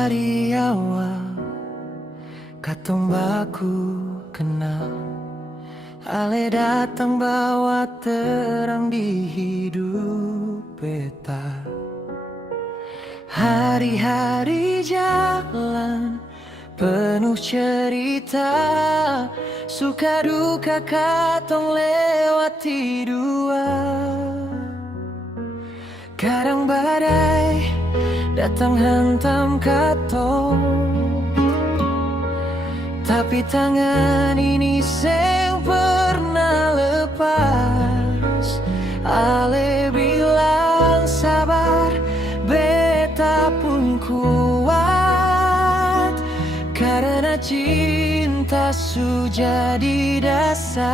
Dari awal katong baku kenal, ale datang bawa terang di hidup beta. Hari-hari jalan penuh cerita, suka duka katong lewati dua. Kadang badai datang hantam katong, tapi tangan ini seng pernah lepas. Ale bilang sabar, beta pun kuat, karena cinta su jadi dasar.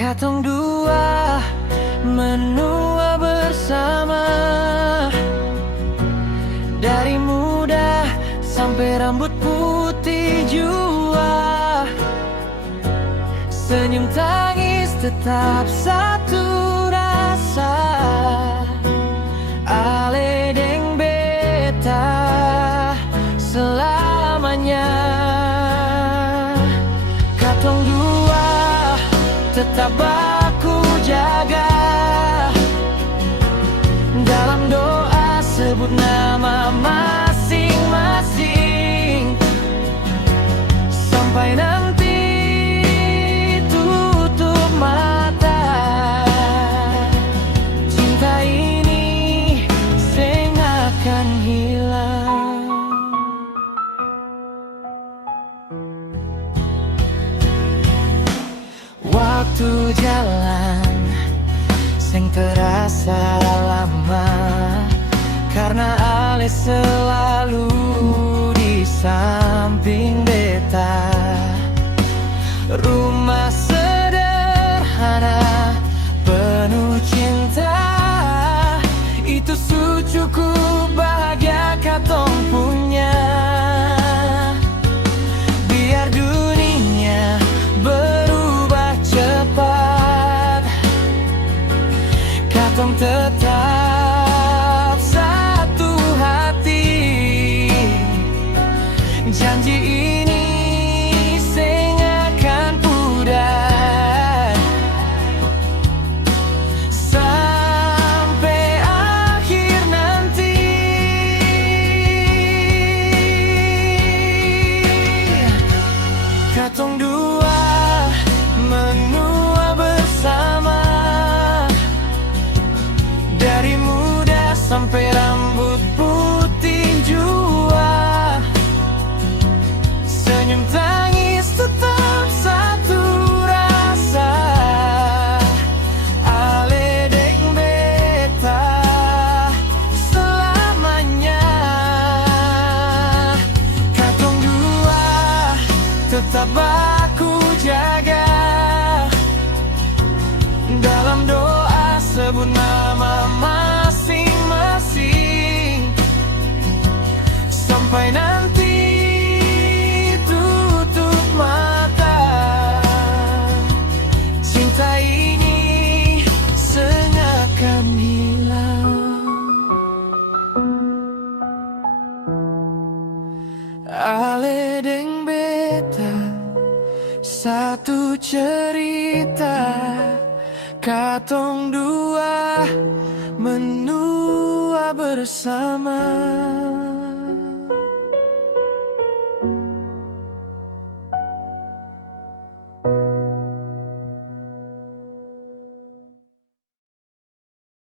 Katong dua menua bersama, dari muda sampai rambut putih jua. Senyum tangis tetap satu rasa, ale deng beta selamanya. Katong dua tetap aku jaga, dalam doa sebut nama masing-masing, sampai nanti tutup mata. Cinta ini seng akan hilang. Waktu jalan seng terasa lama, karena ale selalu di samping beta. Rumah sederhana penuh cinta, itu su cukup bahagia katong punya. Biar dunia berubah cepat, katong tetap satu hati. Janji ini seng akan pudar sampai akhir nanti. Katong dua menua bersama, dari muda sampai rambut putih jua. Senyum tangis tetap satu rasa, ale deng beta selamanya. Katong dua tetap aku jaga, dalam doa sebut nama masing-masing, sampai nanti tutup mata. Cinta ini seng akan hilang. Ale deng beta satu cerita, katong dua menua bersama.